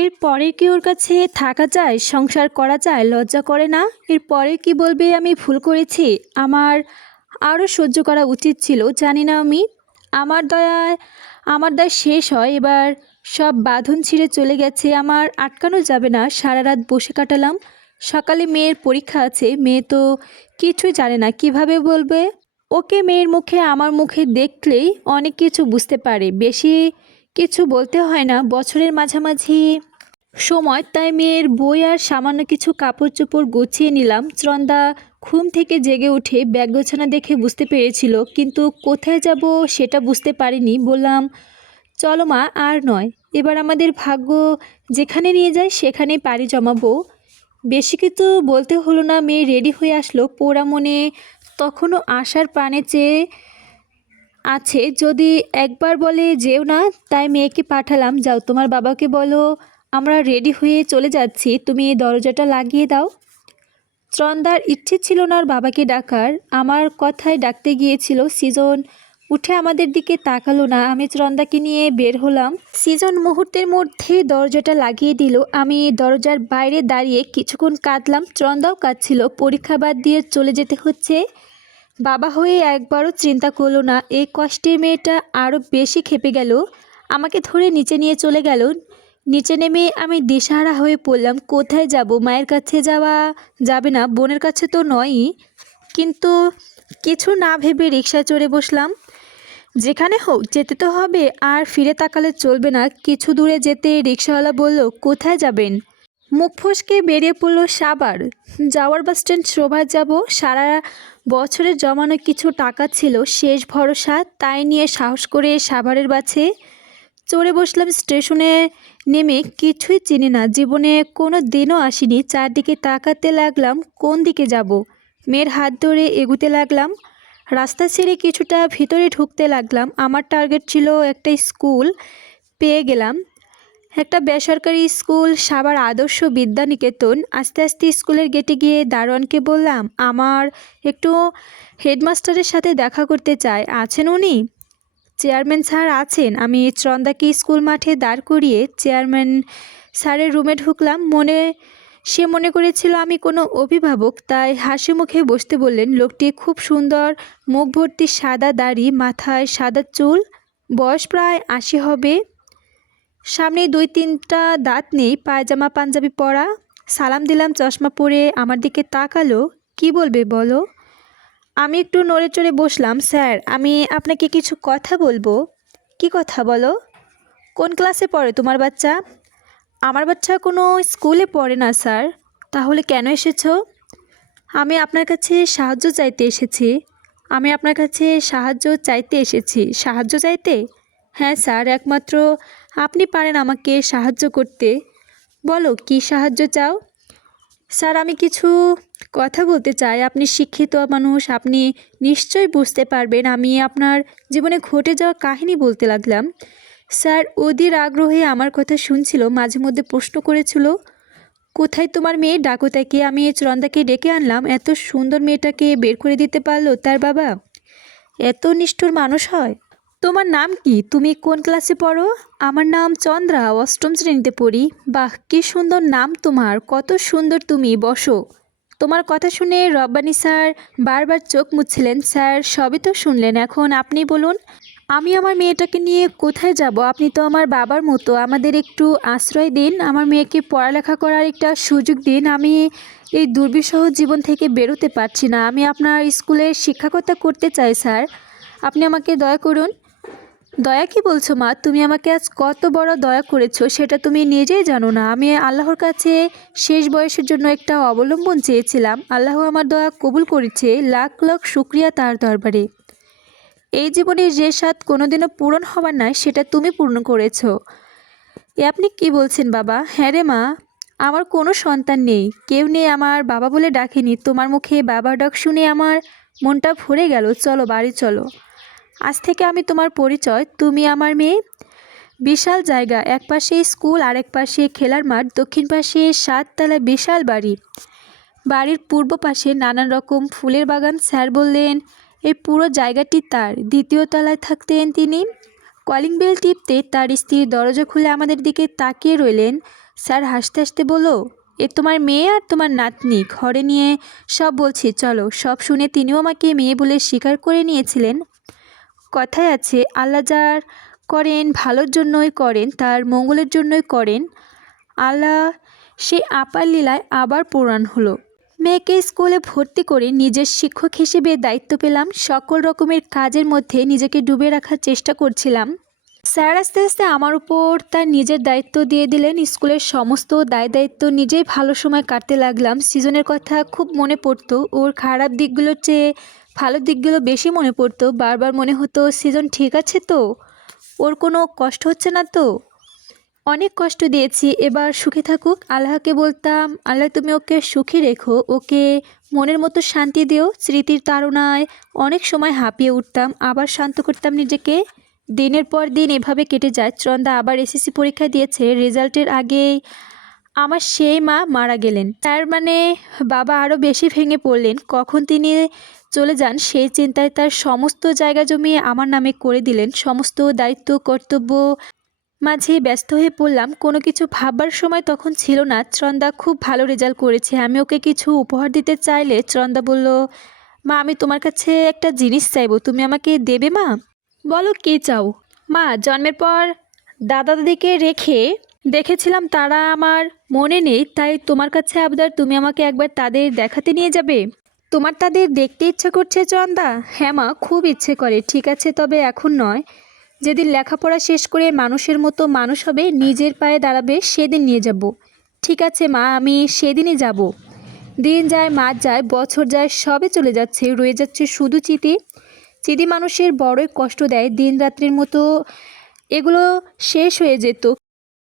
এরপরে কি ওর কাছে থাকা যায়, সংসার করা যায়? লজ্জা করে না? এরপরে কি বলবে আমি ভুল করেছি? আমার আরও সহ্য করা উচিত ছিল, জানি না আমি। আমার দয়ায় আমার দায় শেষ হয় এবার। সব বাঁধন ছিঁড়ে চলে গেছে, আমার আটকানো যাবে না। সারা রাত বসে কাটালাম। সকালে মেয়ের পরীক্ষা আছে, মেয়ে তো কিছুই জানে না, কিভাবে বলবে? ওকে মেয়ের মুখে আমার মুখে দেখলেই অনেক কিছু বুঝতে পারে, বেশি কিছু বলতে হয় না। বছরের মাঝামাঝি সময়, তাই মেয়ের বই আর সামান্য কিছু কাপড় চোপড় গুছিয়ে নিলাম। ত্রন্দা ঘুম থেকে জেগে উঠে ব্যাগ গোছানো দেখে বুঝতে পেরেছিল, কিন্তু কোথায় যাব সেটা বুঝতে পারিনি। বললাম, চলো মা, আর নয়। এবার আমাদের ভাগ্য যেখানে নিয়ে যায় সেখানেই পাড়ি জমাবো। বেশি কিছু বলতে হলো না, মেয়ে রেডি হয়ে আসলো। পোড়া মনে তখনও আশার প্রাণে চেয়ে আছে, যদি একবার বলে যেও না। তাই মেয়েকে পাঠালাম, যাও তোমার বাবাকে বলো আমরা রেডি হয়ে চলে যাচ্ছি, তুমি দরজাটা লাগিয়ে দাও। ত্রন্দার ইচ্ছে ছিল না ওর বাবাকে ডাকার, আমার কথায় ডাকতে গিয়েছিল। সৃজন উঠে আমাদের দিকে তাকালো না। আমি ত্রন্দাকে নিয়ে বের হলাম। সৃজন মুহূর্তের মধ্যে দরজাটা লাগিয়ে দিল। আমি দরজার বাইরে দাঁড়িয়ে কিছুক্ষণ কাঁদলাম, ত্রন্দাও কাঁদছিল। পরীক্ষা বাদ দিয়ে চলে যেতে হচ্ছে, বাবা হয়ে একবারও চিন্তা করলো না। এই কষ্টের মেয়েটা আরও বেশি ক্ষেপে গেল, আমাকে ধরে নিচে নিয়ে চলে গেল। নিচে নেমে আমি দিশাহারা হয়ে পড়লাম। কোথায় যাব? মায়ের কাছে যাওয়া যাবে না, বোনের কাছে তো নয়ই। কিন্তু কিছু না ভেবে রিকশায় চড়ে বসলাম। যেখানে হোক যেতে তো হবে, আর ফিরে তাকালে চলবে না। কিছু দূরে যেতে রিকশাওয়ালা বলল, কোথায় যাবেন? মুখ ফসকে বেরিয়ে পড়ল সাভার। যাওয়ার বাস স্ট্যান্ড শোভার যাব। সারা বছরের জমানো কিছু টাকা ছিল, শেষ ভরসা। তাই নিয়ে সাহস করে সাভারের বাসে চড়ে বসলাম। স্টেশনে নেমে কিছুই চিনি না, জীবনে কোনো দিনও আসিনি। চারদিকে তাকাতে লাগলাম, কোন দিকে যাব? মেয়ের হাত ধরে এগুতে লাগলাম। রাস্তা ছেড়ে কিছুটা ভিতরে ঢুকতে লাগলাম। আমার টার্গেট ছিল একটা স্কুল, পেয়ে গেলাম। একটা বেসরকারি স্কুল, সাভার আদর্শ বিদ্যানিকেতন। আস্তে আস্তে স্কুলের গেটে গিয়ে দারোয়ানকে বললাম, আমার একটু হেডমাস্টারের সাথে দেখা করতে চাই, আছেন উনি? চেয়ারম্যান স্যার আছেন। আমি ত্রন্দাকে স্কুল মাঠে দাঁড় করিয়ে চেয়ারম্যান স্যারের রুমে ঢুকলাম। সে মনে করেছিল আমি কোনো অভিভাবক, তাই হাসি মুখে বসতে বললেন। লোকটি খুব সুন্দর, মুখ ভর্তি সাদা দাড়ি, মাথায় সাদা চুল, বয়স প্রায় 80 হবে। সামনে 2-3টা দাঁত নেই, পায়জামা পাঞ্জাবি পরা। সালাম দিলাম, চশমা পরে আমার দিকে তাকালো। কি বলবে বলো? আমি একটু নড়ে চড়ে বসলাম। স্যার, আমি আপনাকে কিছু কথা বলবো। কি কথা বলো? কোন ক্লাসে পড়ে তোমার বাচ্চা? আমার বাচ্চা কোনো স্কুলে পড়ে না স্যার। তাহলে কেন এসেছো? আমি আপনার কাছে সাহায্য চাইতে এসেছি। আমি আপনার কাছে সাহায্য চাইতে এসেছি। সাহায্য চাইতে? হ্যাঁ স্যার, একমাত্র আপনি পারেন আমাকে সাহায্য করতে। বলো, কি সাহায্য চাও? স্যার, আমি কিছু কথা বলতে চাই। আপনি শিক্ষিত মানুষ, আপনি নিশ্চয়ই বুঝতে পারবেন। আমি আপনার জীবনে ঘটে যাওয়া কাহিনী বলতে লাগলাম। স্যার অধীর আগ্রহে আমার কথা শুনছিল, মাঝে মধ্যে প্রশ্ন করেছিল, কোথায় তোমার মেয়ে? ডাকো তাকে। আমি ত্রন্দাকে ডেকে আনলাম। এত সুন্দর মেয়েটাকে বের করে দিতে পারলো তার বাবা? এত নিষ্ঠুর মানুষ হয়? তোমার নাম কি? তুমি কোন ক্লাসে পড়ো? আমার নাম চন্দ্রা, 8ম শ্রেণীতে পড়ি। বাহ, কি সুন্দর নাম তোমার, কত সুন্দর তুমি। বসো। তোমার কথা শুনে রব্বানী স্যার বারবার চোখ মুছছিলেন। স্যার সবই তো শুনলেন, এখন আপনি বলুন, আমি আমার মেয়েটাকে নিয়ে কোথায় যাব? আপনি তো আমার বাবার মতো, আমাদের একটু আশ্রয় দিন, আমার মেয়েকে পড়ালেখা করার একটা সুযোগ দিন। আমি এই দুর্বিষহ জীবন থেকে বেরোতে পারছি না। আমি আপনার স্কুলে শিক্ষকতা করতে চাই স্যার, আপনি আমাকে দয়া করুন। দয়া কি বলছো মা? তুমি আমাকে আজ কত বড় দয়া করেছো সেটা তুমি নিজেই জানো না। আমি আল্লাহর কাছে শেষ বয়সের জন্য একটা অবলম্বন চেয়েছিলাম, আল্লাহ আমার দয়া কবুল করেছে। লাখ লাখ শুক্রিয়া তার দরবারে। এই জীবনে যে স্বাদ কোনোদিনও পূরণ হবার নয়, সেটা তুমি পূর্ণ করেছো। এ আপনি কি বলছেন বাবা? হ্যাঁ রে মা, আমার কোনো সন্তান নেই, কেউ নেই, আমার বাবা বলে ডাকেনি। তোমার মুখে বাবার ডাক শুনে আমার মনটা ভরে গেল। চলো বাড়ি চলো, আজ থেকে আমি তোমার পরিচয়, তুমি আমার মেয়ে। বিশাল জায়গা, এক পাশে স্কুল, আরেক পাশে খেলার মাঠ, দক্ষিণ পাশে 7 তলা বিশাল বাড়ি, বাড়ির পূর্ব পাশে নানান রকম ফুলের বাগান। স্যার বললেন, এই পুরো জায়গাটি তার। দ্বিতীয় তলায় থাকতেন তিনি। কলিং বেল টিপতে তার স্ত্রী দরজা খুলে আমাদের দিকে তাকিয়ে রইলেন। স্যার হাসতে হাসতে বলল, এ তোমার মেয়ে আর তোমার নাতনি, ঘরে নিয়ে সব বলছি চলো। সব শুনে তিনিও আমাকে মেয়ে বলে স্বীকার করে নিয়েছিলেন। কথায় আছে, আল্লাহ যার করেন ভালোর জন্যই করেন, তার মঙ্গলের জন্যই করেন। আল্লাহ সেই আপার লীলায় আবার পূরণ হলো। মেয়েকে স্কুলে ভর্তি করে নিজের শিক্ষক হিসেবে দায়িত্ব পেলাম। সকল রকমের কাজের মধ্যে নিজেকে ডুবে রাখার চেষ্টা করছিলাম। স্যার আস্তে আস্তে আমার উপর তার নিজের দায়িত্ব দিয়ে দিলেন। স্কুলের সমস্ত দায়িত্ব নিজেই ভালো সময় কাটতে লাগলাম। সৃজনের কথা খুব মনে পড়তো, ওর খারাপ দিকগুলোর চেয়ে ভালো দিকগুলো বেশি মনে পড়তো। বারবার মনে হতো সৃজন ঠিক আছে তো, ওর কোনো কষ্ট হচ্ছে না তো। অনেক কষ্ট দিয়েছি, এবার সুখে থাকুক। আল্লাহকে বলতাম, আল্লাহ তুমি ওকে সুখী রেখো, ওকে মনের মতো শান্তি দিও। স্মৃতির তাড়নায় অনেক সময় হাঁপিয়ে উঠতাম, আবার শান্ত করতাম নিজেকে। দিনের পর দিন এভাবে কেটে যায়। চন্দা আবার এসএসসি পরীক্ষা দিয়েছে। রেজাল্টের আগেই আমার সেই মা মারা গেলেন। তার মানে বাবা আরও বেশি ভেঙে পড়লেন। কখন তিনি চলে যান সেই চিন্তায় তার সমস্ত জায়গা জমি আমার নামে করে দিলেন। সমস্ত দায়িত্ব কর্তব্য মাঝে ব্যস্ত হয়ে পড়লাম। কোনো কিছু ভাববার সময় তখন ছিল না। চন্দা খুব ভালো রেজাল্ট করেছে, আমি ওকে কিছু উপহার দিতে চাইলে চন্দা বলল, মা আমি তোমার কাছে একটা জিনিস চাইবো, তুমি আমাকে দেবে মা? বলো কী চাও? মা, জন্মের পর দাদা দাদিকে রেখে দেখেছিলাম, তারা আমার মনে নেই, তাই তোমার কাছে আবদার, তুমি আমাকে একবার তাদের দেখাতে নিয়ে যাবে। তোমার তাদের দেখতে ইচ্ছে করছে চন্দা? হ্যাঁ মা, খুব ইচ্ছে করে। ঠিক আছে, তবে এখন নয়, যেদিন লেখাপড়া শেষ করে মানুষের মতো মানুষ হবে, নিজের পায়ে দাঁড়াবে, সেদিন নিয়ে যাব। ঠিক আছে মা, আমি সেদিনই যাব। দিন যায়, মাস যায়, বছর যায়, সবে চলে যাচ্ছে, রয়ে যাচ্ছে শুধু চিঠি। চিঠি মানুষের বড়ই কষ্ট দেয়। দিন রাত্রির মতো এগুলো শেষ হয়ে যেত,